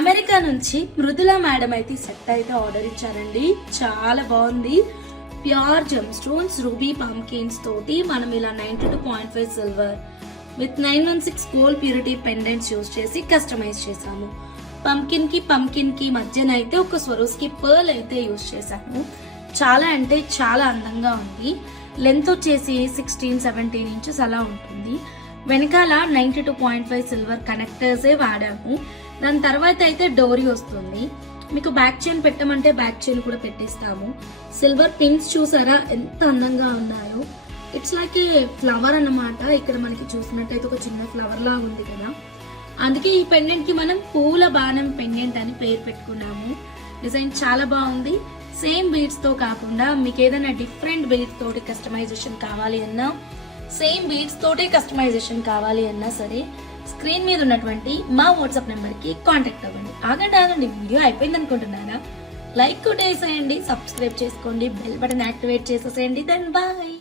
America నుంచి Mrudula madam అయితే set అయితే ఆర్డర్ ఇచ్చారండి. చాలా బాగుంది. Pure gem stones ruby pumpkins తోటి మనం ఇలా 92.5 silver with 916 gold purity pendants use చేసి కస్టమైజ్ చేసాము. పంకిన్ కి మధ్యన అయితే ఒక స్వరోస్కి పర్ల్ అయితే యూజ్ చేశాము. చాలా అంటే చాలా అందంగా ఉంది. లెంత్ వచ్చేసి 16-17 ఇంచెస్ అలా ఉంటుంది. వెనకాల 92.5 సిల్వర్ కనెక్టర్సే వాడాము. దాని తర్వాత అయితే డోరీ వస్తుంది. మీకు బ్యాక్ చైన్ పెట్టమంటే బ్యాక్ చైన్ కూడా పెట్టిస్తాము. సిల్వర్ పిన్స్ చూసారా ఎంత అందంగా ఉన్నాయో. ఇట్స్ లైక్ ఏ ఫ్లవర్ అన్నమాట. ఇక్కడ మనకి చూసినట్టయితే ఒక చిన్న ఫ్లవర్ లా ఉంది కదా, అందుకే ఈ పెండెంట్ కి మనం పూల బాణం పెండెంట్ అని పేరు పెట్టుకున్నాము. డిజైన్ చాలా బాగుంది. సేమ్ బీడ్స్ తో కాకుండా మీకు ఏదైనా డిఫరెంట్ బీడ్స్ తోటి కస్టమైజేషన్ కావాలి అన్నా, సేమ్ బీడ్స్ తోటి కస్టమైజేషన్ కావాలి అన్నా సరే స్క్రీన్ మీద ఉన్నటువంటి మా వాట్సాప్ నెంబర్ కి కాంటాక్ట్ అవ్వండి. ఆగండి వీడియో అయిపోయింది అనుకుంటున్నారా? లైక్ కొట్టేసేయండి, సబ్స్క్రైబ్ చేసుకోండి, బెల్ బటన్ యాక్టివేట్ చేసేసేయండి. Then bye.